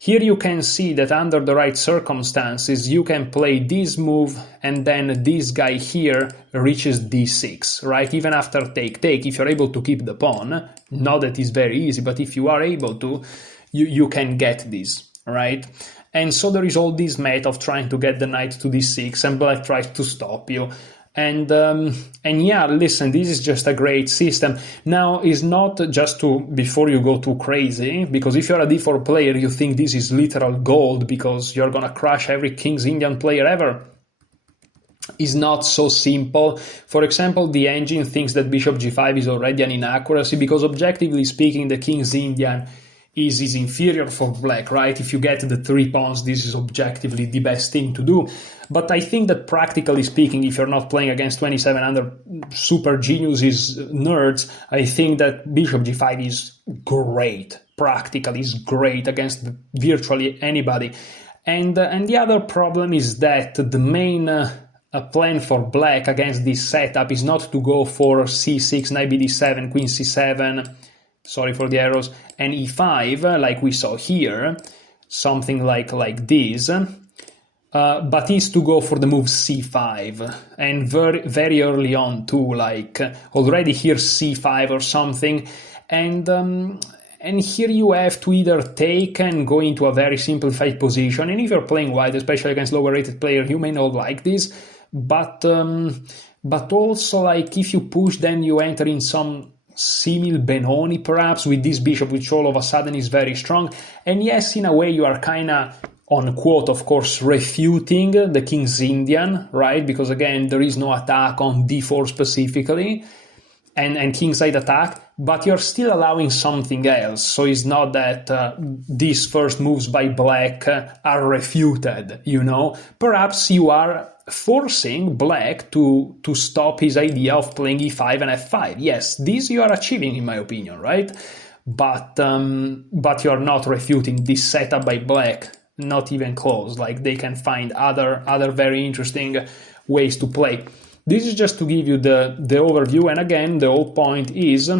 here you can see that under the right circumstances you can play this move, and then this guy here reaches d6, right? Even after take, if you're able to keep the pawn, not that it's very easy, but if you are able to, you can get this, right? And so there is all this method of trying to get the knight to d6, and black tries to stop you. And yeah, listen, this is just a great system. Now, it's not just before you go too crazy, because if you're a d4 player, you think this is literal gold because you're gonna crush every King's Indian player ever. Is not so simple. For example, the engine thinks that bishop g5 is already an inaccuracy, because objectively speaking, the King's Indian is inferior for black, right? If you get the 3 pawns, this is objectively the best thing to do. But I think that practically speaking, if you're not playing against 2700 super geniuses nerds, I think that bishop g5 is great. Practically is great against virtually anybody. And the other problem is that the main plan for black against this setup is not to go for c6, knight bd7, queen c7, sorry for the arrows, and e5, like we saw here. something like this. But is to go for the move c5, and very early on too, like already here c5 or something, and here you have to either take and go into a very simplified position, and if you're playing white, especially against lower rated player, you may not like this, but also like if you push, then you enter in some simil Benoni perhaps with this bishop, which all of a sudden is very strong, and yes, in a way you are kind of, on quote, of course, refuting the King's Indian, right? Because again, there is no attack on d4 specifically, and kingside attack, but you're still allowing something else. So it's not that these first moves by black are refuted, you know? Perhaps you are forcing black to stop his idea of playing e5 and f5. Yes, this you are achieving, in my opinion, right? But you're not refuting this setup by black. Not even close. Like, they can find other very interesting ways to play. This is just to give you the overview, and again, the whole point is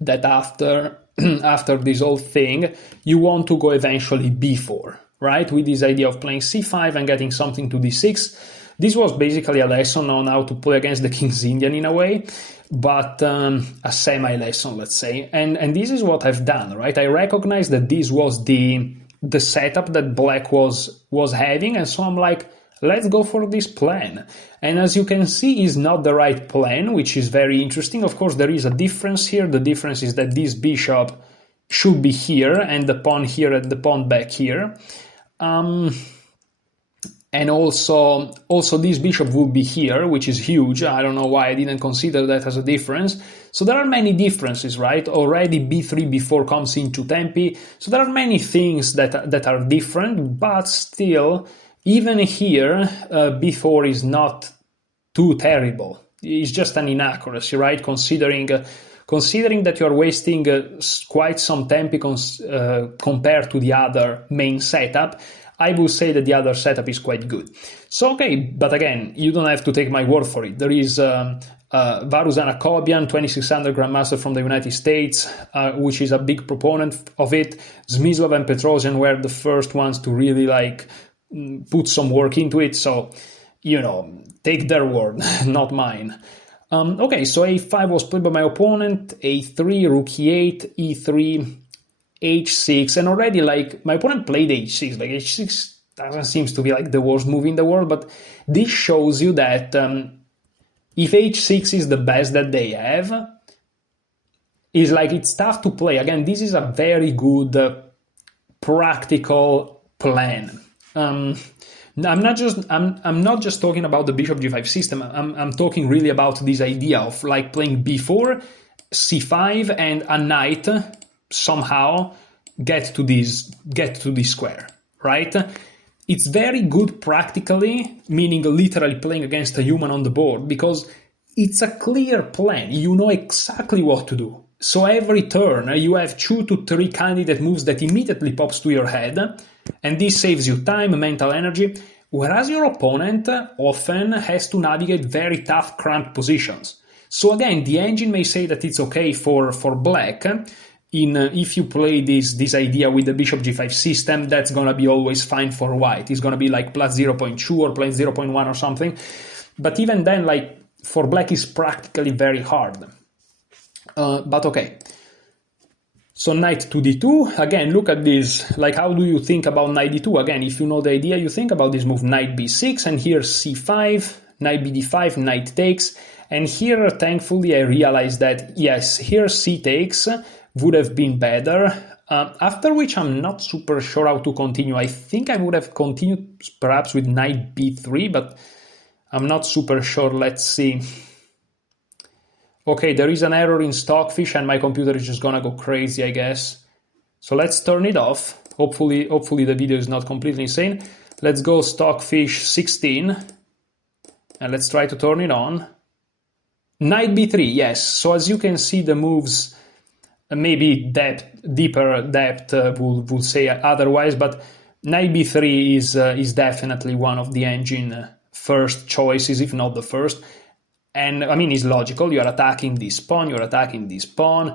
that after this whole thing, you want to go eventually b4, right? With this idea of playing c5 and getting something to d6. This was basically a lesson on how to play against the King's Indian in a way, but a semi-lesson, let's say. And this is what I've done, right? I recognize that this was the setup that black was having, and so I'm like, let's go for this plan. And as you can see, is not the right plan, which is very interesting. Of course, there is a difference here. The difference is that this bishop should be here, and the pawn here and the pawn back here. And also this bishop would be here, which is huge. I don't know why I didn't consider that as a difference. So there are many differences, right? Already b3, b4 comes into tempi. So there are many things that are different, but still, even here, b4 is not too terrible. It's just an inaccuracy, right? Considering that you are wasting quite some tempi compared to the other main setup, I would say that the other setup is quite good. So, okay, but again, you don't have to take my word for it. There is Varuzan Akobian, 2600 Grandmaster from the United States, which is a big proponent of it. Zmislov and Petrosian were the first ones to really put some work into it. So, take their word, not mine. Okay, so a5 was played by my opponent, a3, rook e8, e3, h6, and already my opponent played h6. H6 doesn't seem to be the worst move in the world, but this shows you that if h6 is the best that they have, it's tough to play. Again, this is a very good practical plan. I'm not just talking about the bishop g5 system. I'm talking really about this idea of playing b4, c5, and a knight somehow get to this square, right? It's very good practically, meaning literally playing against a human on the board, because it's a clear plan. You know exactly what to do. So every turn you have 2 to 3 candidate moves that immediately pops to your head, and this saves you time, mental energy, whereas your opponent often has to navigate very tough, cramped positions. So again, the engine may say that it's okay for black. If you play this idea with the bishop g5 system, that's going to be always fine for white. It's going to be plus 0.2 or plus 0.1 or something. But even then, for black is practically very hard. But okay. So knight to d2. Again, look at this. How do you think about knight d2? Again, if you know the idea, you think about this move knight b6, and here c5, knight bd5, knight takes. And here, thankfully, I realized that, yes, here c takes would have been better, after which I'm not super sure how to continue. I think I would have continued perhaps with knight b3, but I'm not super sure. Let's see. Okay, there is an error in Stockfish and my computer is just gonna go crazy, I guess. So let's turn it off. Hopefully the video is not completely insane. Let's go Stockfish 16 and let's try to turn it on. Knight b3, yes. So as you can see, the moves, maybe deeper depth will say otherwise, but knight b3 is definitely one of the engine first choices, if not the first. And I mean, it's logical. You are attacking this pawn,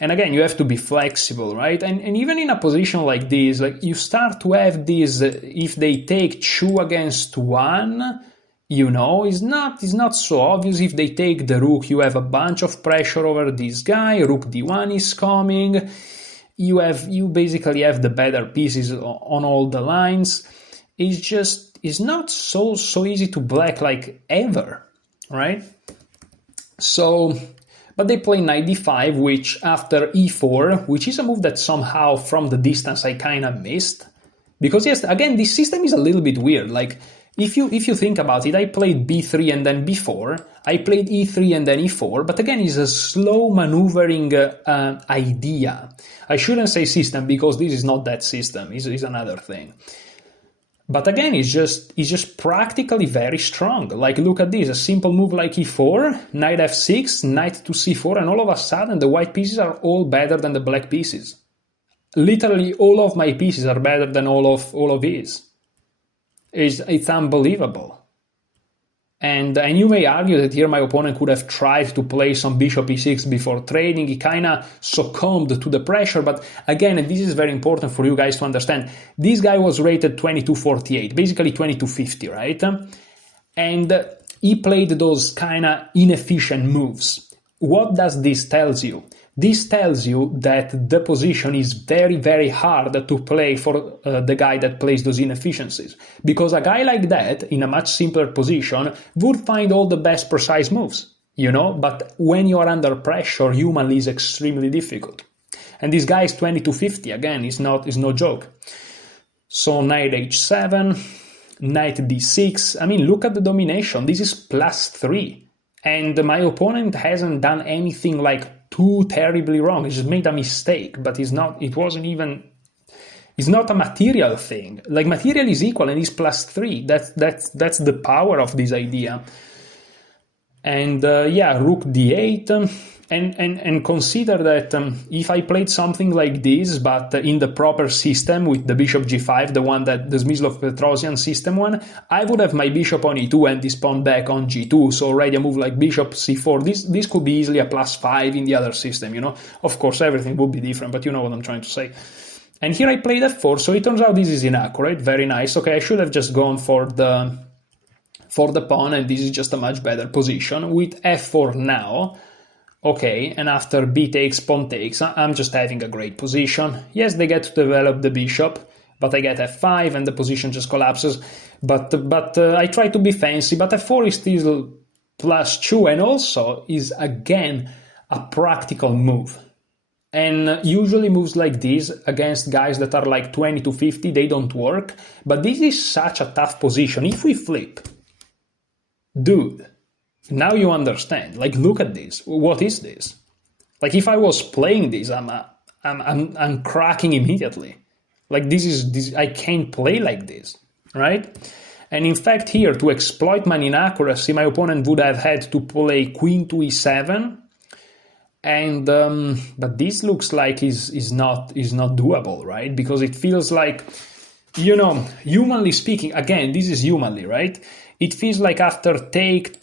And again, you have to be flexible, right? And even in a position like this, like you start to have this, if they take 2 against 1, it's not so obvious. If they take the rook, you have a bunch of pressure over this guy. Rook d1 is coming. You basically have the better pieces on all the lines. It's not so easy to black like ever, right? So, but they play knight d5, which after e4, which is a move that somehow from the distance I kind of missed. Because yes, again, this system is a little bit weird. Like, if you think about it, I played b3 and then b4, I played e3 and then e4, but again, it's a slow maneuvering idea. I shouldn't say system, because this is not that system, it's another thing. But again, it's just practically very strong. Like, look at this, a simple move like e4, knight f6, knight to c4, and all of a sudden the white pieces are all better than the black pieces. Literally all of my pieces are better than all of his. It's unbelievable. And you may argue that here my opponent could have tried to play some bishop e6 before trading. He kind of succumbed to the pressure. But again, and this is very important for you guys to understand, this guy was rated 2248, basically 2250, right? And he played those kind of inefficient moves. What does this tell you? This tells you that the position is very, very hard to play for the guy that plays those inefficiencies. Because a guy like that, in a much simpler position, would find all the best precise moves, But when you are under pressure, humanly is extremely difficult. And this guy is 2250, again, is no joke. So knight h7, knight d6. I mean, look at the domination. This is +3. And my opponent hasn't done anything like too terribly wrong. He just made a mistake, but it's not a material thing. Like, material is equal and it's +3. That's the power of this idea. And rook d8, and consider that if I played something like this, but in the proper system with the bishop g5, the one that the Smyslov-Petrosian system one, I would have my bishop on e2 and this pawn back on g2. So already a move like bishop c4, this could be easily a +5 in the other system, Of course, everything would be different, but you know what I'm trying to say. And here I played f4, so it turns out this is inaccurate. Very nice. Okay, I should have just gone for the pawn, and this is just a much better position. With f4 now, okay, and after b takes, pawn takes, I'm just having a great position. Yes, they get to develop the bishop, but I get f5 and the position just collapses. But I try to be fancy, but f4 is still +2 and also is, again, a practical move. And usually moves like this against guys that are like 2250, they don't work. But this is such a tough position. If we flip, dude, now you understand. Like, look at this. What is this? Like, if I was playing this, I'm cracking immediately. Like, this I can't play like this, right? And in fact, here, to exploit my inaccuracy, my opponent would have had to play queen to e7. And but this looks like is not doable, right? Because it feels like, humanly speaking, again, this is humanly, right? It feels like after take,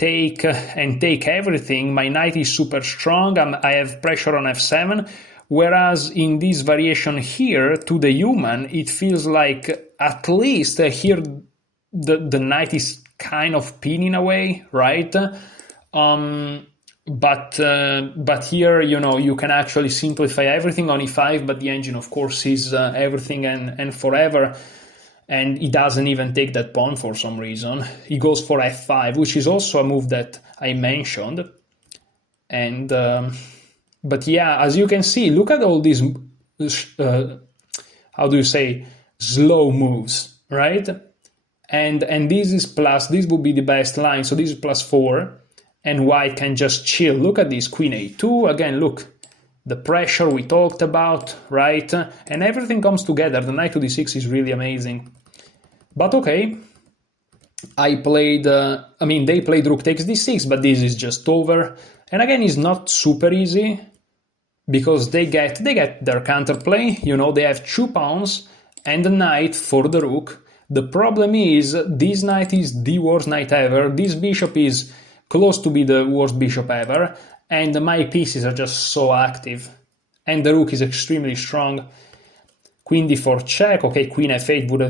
and take everything, my knight is super strong, I have pressure on f7, whereas in this variation here, to the human, it feels like at least here the knight is kind of pinning away, right? But here, you can actually simplify everything on e5, but the engine, of course, is everything and forever. And he doesn't even take that pawn for some reason. He goes for f5, which is also a move that I mentioned. And but yeah, as you can see, look at all these, slow moves, right? And this would be the best line. So this is +4, and white can just chill. Look at this, queen a2. Again, look, the pressure we talked about, right? And everything comes together. The knight to d6 is really amazing. But okay, they played rook takes d6, but this is just over. And again, it's not super easy because they get their counterplay. They have 2 pawns and a knight for the rook. The problem is this knight is the worst knight ever. This bishop is close to be the worst bishop ever. And my pieces are just so active. and the rook is extremely strong. Queen d4 check. Okay, queen f8 would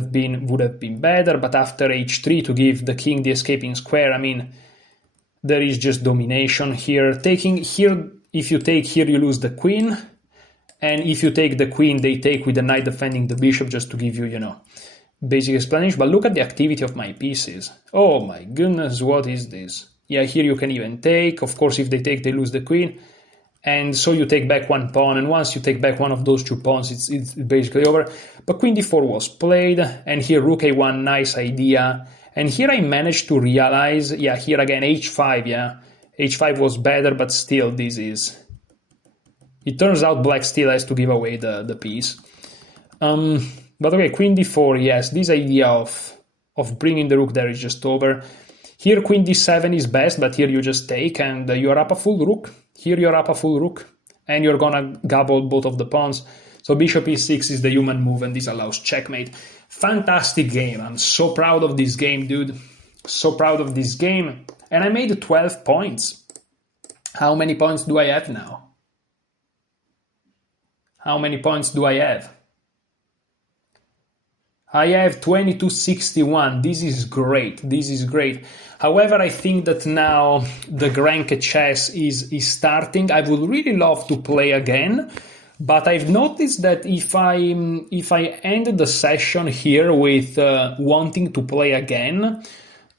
have been better, but after h3 to give the king the escaping square, I mean, there is just domination here. Taking here, if you take here, you lose the queen, and if you take the queen, they take with the knight defending the bishop, just to give you, you know, basic explanation. But look at the activity of my pieces. Oh my goodness, what is this? Yeah, here you can even take. Of course, if they take, they lose the queen. And so you take back one pawn, and once you take back one of those two pawns, it's basically over. But queen d4 was played, and here rook a1, nice idea. And here I managed to realize, yeah, here again, h5, yeah. h5 was better, but still this is... It turns out black still has to give away the piece. But okay, queen d4, yes, this idea of bringing the rook there is just over. Here queen d7 is best, but here you just take, and you're up a full rook. Here you're up a full rook, and you're gonna gobble both of the pawns. So bishop e6 is the human move, and this allows checkmate. Fantastic game. I'm so proud of this game, dude. So proud of this game. And I made 12 points. How many points do I have now? How many points do I have? I have 2261. This is great. This is great. However, I think that now the Granke chess is starting. I would really love to play again, but I've noticed that if I end the session here with wanting to play again,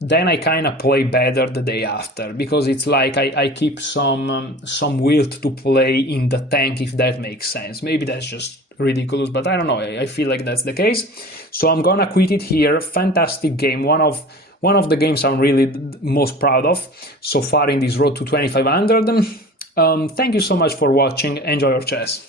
then I kind of play better the day after, because it's like I keep some will to play in the tank, if that makes sense. Maybe that's just ridiculous, but I don't know. I feel like that's the case. So I'm gonna quit it here. Fantastic game. One of the games I'm really most proud of so far in this road to 2500. Thank you so much for watching. Enjoy your chess.